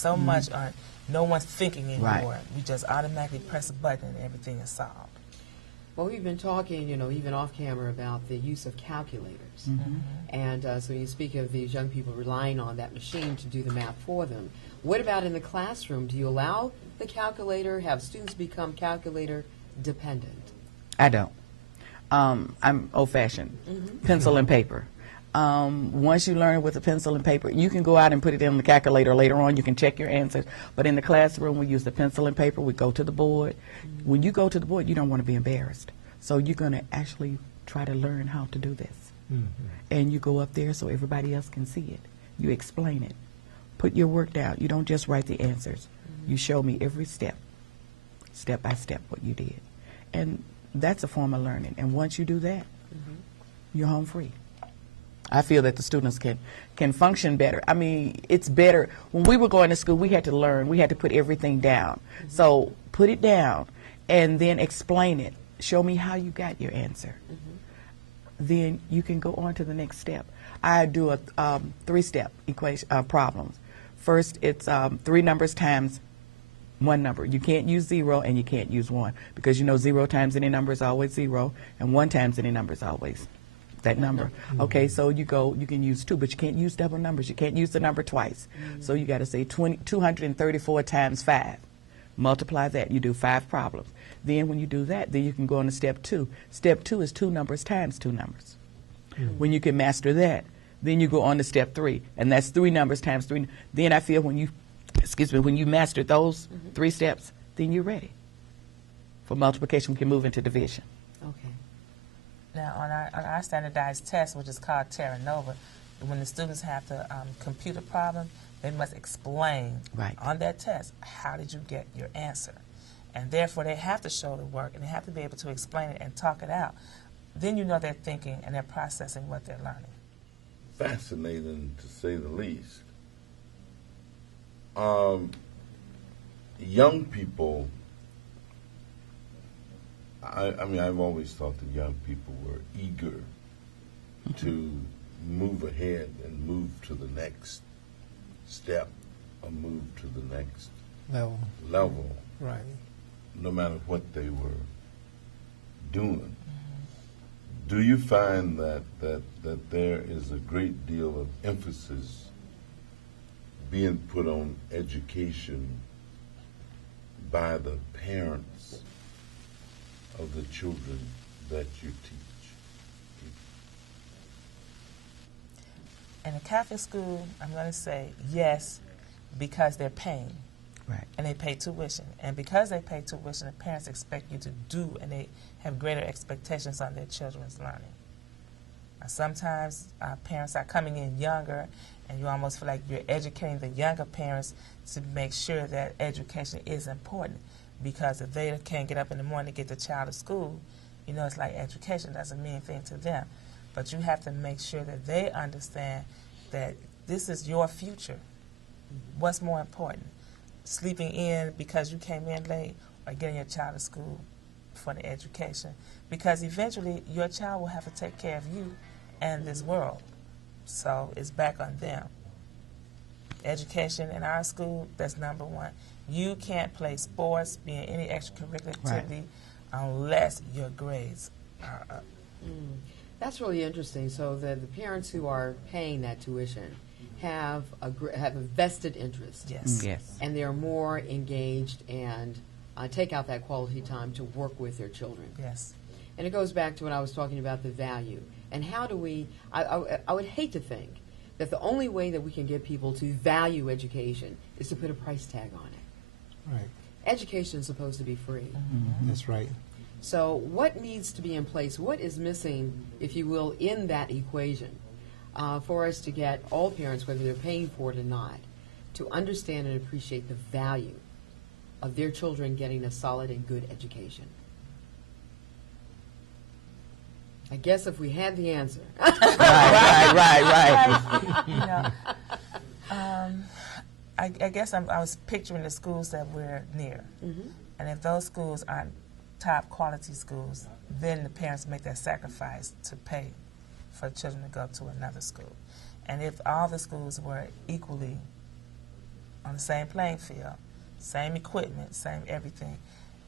so much on no one's thinking anymore. Right. We just automatically press a button and everything is solved. Well, we've been talking, even off camera about the use of calculators. And so you speak of these young people relying on that machine to do the math for them. What about in the classroom? Do you allow the calculator, have students become calculator dependent? I don't. I'm old-fashioned, pencil and paper. Once you learn with a pencil and paper, you can go out and put it in the calculator later on. You can check your answers. But in the classroom, we use the pencil and paper. We go to the board. When you go to the board, you don't want to be embarrassed. So you're going to actually try to learn how to do this. And you go up there so everybody else can see it. You explain it. Put your work down. You don't just write the answers. You show me every step by step, what you did. And that's a form of learning. And once you do that, you're home free. I feel that the students can function better. I mean, it's better. When we were going to school, we had to learn. We had to put everything down. So put it down and then explain it. Show me how you got your answer. Then you can go on to the next step. I do a 3-step equation problems. First, it's 3 numbers times 1 number. You can't use 0 and you can't use 1 because 0 times any number is always 0 and 1 times any number is always that number. Okay, so you can use 2, but you can't use double numbers. You can't use the number twice. So you got to say 234 times 5. Multiply that. You do 5 problems. Then when you do that, then you can go on to step 2. Step 2 is 2 numbers times 2 numbers. When you can master that, then you go on to step 3, and that's 3 numbers times 3. Then I feel when you master those 3 steps, then you're ready. For multiplication, we can move into division. Okay. Now, on our standardized test, which is called Terra Nova, when the students have to compute a problem, they must explain on that test, how did you get your answer? And therefore, they have to show the work, and they have to be able to explain it and talk it out. Then you know they're thinking and they're processing what they're learning. Fascinating, to say the least. Young people, I mean, I've always thought that young people were eager to move ahead and move to the next step or move to the next level. Right. No matter what they were doing. Do you find that there is a great deal of emphasis being put on education by the parents of the children that you teach? In a Catholic school, I'm going to say yes, because they're paying. Right. And they pay tuition. And because they pay tuition, the parents expect you to do, and they have greater expectations on their children's learning. Now, sometimes parents are coming in younger, and you almost feel like you're educating the younger parents to make sure that education is important. Because if they can't get up in the morning to get the child to school, it's like education doesn't mean anything to them. But you have to make sure that they understand that this is your future. What's more important? Sleeping in because you came in late, or getting your child to school for the education? Because eventually your child will have to take care of you and this world. So it's back on them. Education in our school, that's number 1. You can't play sports, be in any extracurricular activity unless your grades are up. That's really interesting. So the parents who are paying that tuition have a vested interest. Yes. Yes. And they're more engaged and take out that quality time to work with their children. Yes. And it goes back to when I was talking about the value. And how do we, I would hate to think that the only way that we can get people to value education is to put a price tag on it. Right. Education is supposed to be free. That's right. So what needs to be in place? What is missing, if you will, in that equation for us to get all parents, whether they're paying for it or not, to understand and appreciate the value of their children getting a solid and good education? I guess if we had the answer. Right. I guess I was picturing the schools that we're near. And if those schools aren't top quality schools, then the parents make that sacrifice to pay for the children to go to another school. And if all the schools were equally on the same playing field, same equipment, same everything,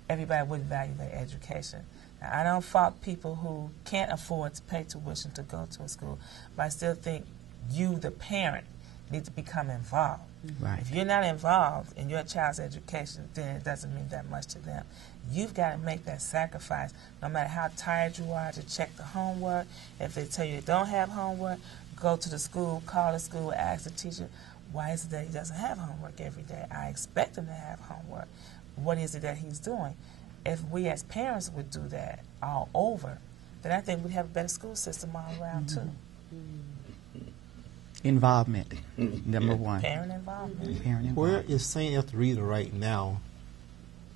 everybody would value their education. Now, I don't fault people who can't afford to pay tuition to go to a school, but I still think you, the parent, need to become involved. Right. If you're not involved in your child's education, then it doesn't mean that much to them. You've got to make that sacrifice, no matter how tired you are, to check the homework. If they tell you they don't have homework, go to the school, call the school, ask the teacher, why is it that he doesn't have homework every day? I expect him to have homework. What is it that he's doing? If we as parents would do that all over, then I think we'd have a better school system all around too. Involvement, number one. Parent involvement. Parent Where involvement. is St. Etheldreda right now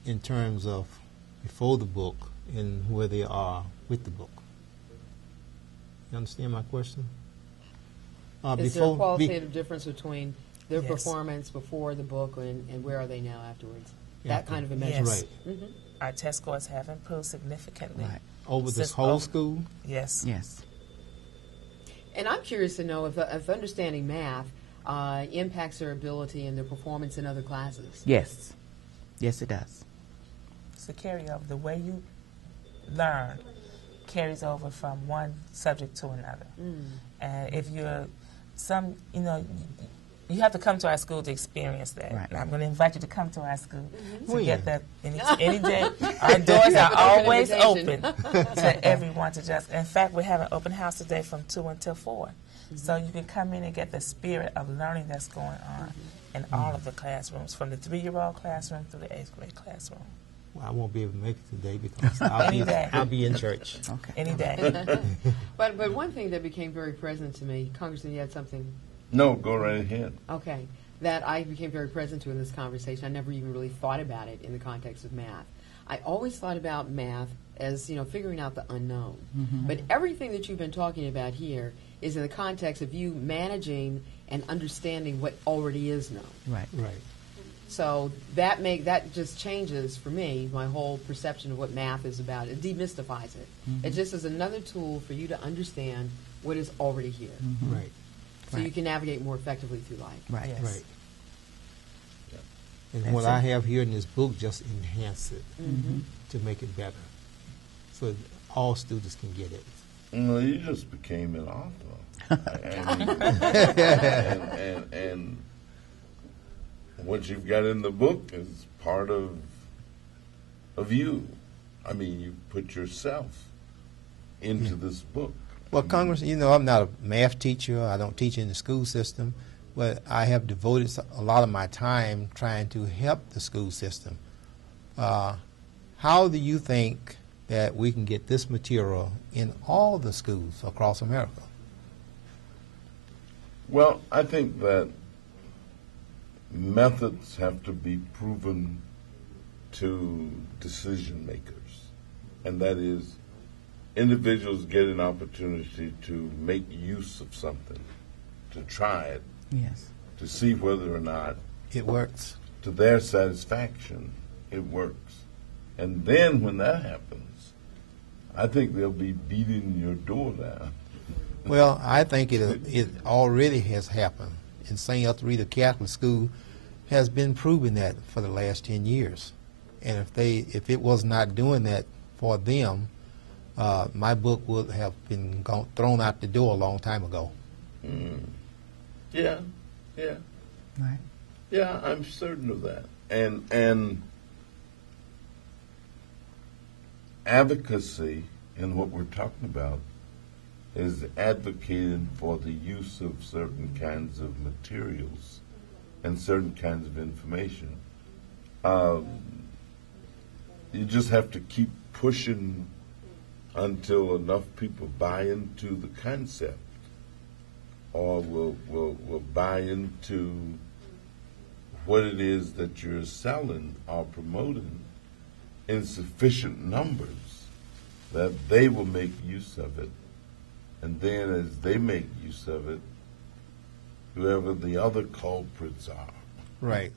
in terms of before the book and where they are with the book? You understand my question? Is there a qualitative difference between their Yes. performance before the book and where are they now afterwards? Yeah. That kind of a Yes. measure. Right. Our test scores have improved significantly. Right. Over this Since whole over- school? Yes. Yes. And I'm curious to know if understanding math impacts their ability and their performance in other classes. Yes. Yes, it does. It's a carryover. The way you learn carries over from one subject to another. And if you're you have to come to our school to experience that. Right. And I'm going to invite you to come to our school to When? get that any day. Our doors are always invitation. open to everyone to just. In fact, we're having open house today from 2 until 4. So you can come in and get the spirit of learning that's going on in all of the classrooms, from the 3-year-old classroom through the 8th grade classroom. Well, I won't be able to make it today because Any day. I'll be in church. Okay. Any day. But one thing that became very present to me, Congressman, you had something, No, go right ahead. okay, that I became very present to in this conversation. I never even really thought about it in the context of math. I always thought about math as, figuring out the unknown. But everything that you've been talking about here is in the context of you managing and understanding what already is known. Right. Right. So that just changes for me my whole perception of what math is about. It demystifies it. It just is another tool for you to understand what is already here, Right. so you can navigate more effectively through life. Right. Yes. Right. And That's what it. I have here in this book just enhance it to make it better, so that all students can get it. No, you just became an author. and what you've got in the book is part of you. I mean, you put yourself into this book. Well, Congressman, I'm not a math teacher. I don't teach in the school system, but I have devoted a lot of my time trying to help the school system. How do you think that we can get this material in all the schools across America? Well, I think that methods have to be proven to decision makers, and that is individuals get an opportunity to make use of something, to try it, Yes. to see whether or not, It works. to their satisfaction, it works. And then when that happens, I think they'll be beating your door down. Well, I think it already has happened. In St. Etheldreda Catholic School has been proving that for the last 10 years. And if it was not doing that for them, my book would have been thrown out the door a long time ago. Yeah, Right. yeah, I'm certain of that. And advocacy in what we're talking about is advocating for the use of certain kinds of materials and certain kinds of information. You just have to keep pushing until enough people buy into the concept, or will buy into what it is that you're selling or promoting in sufficient numbers that they will make use of it. And then as they make use of it, whoever the other culprits are, Right.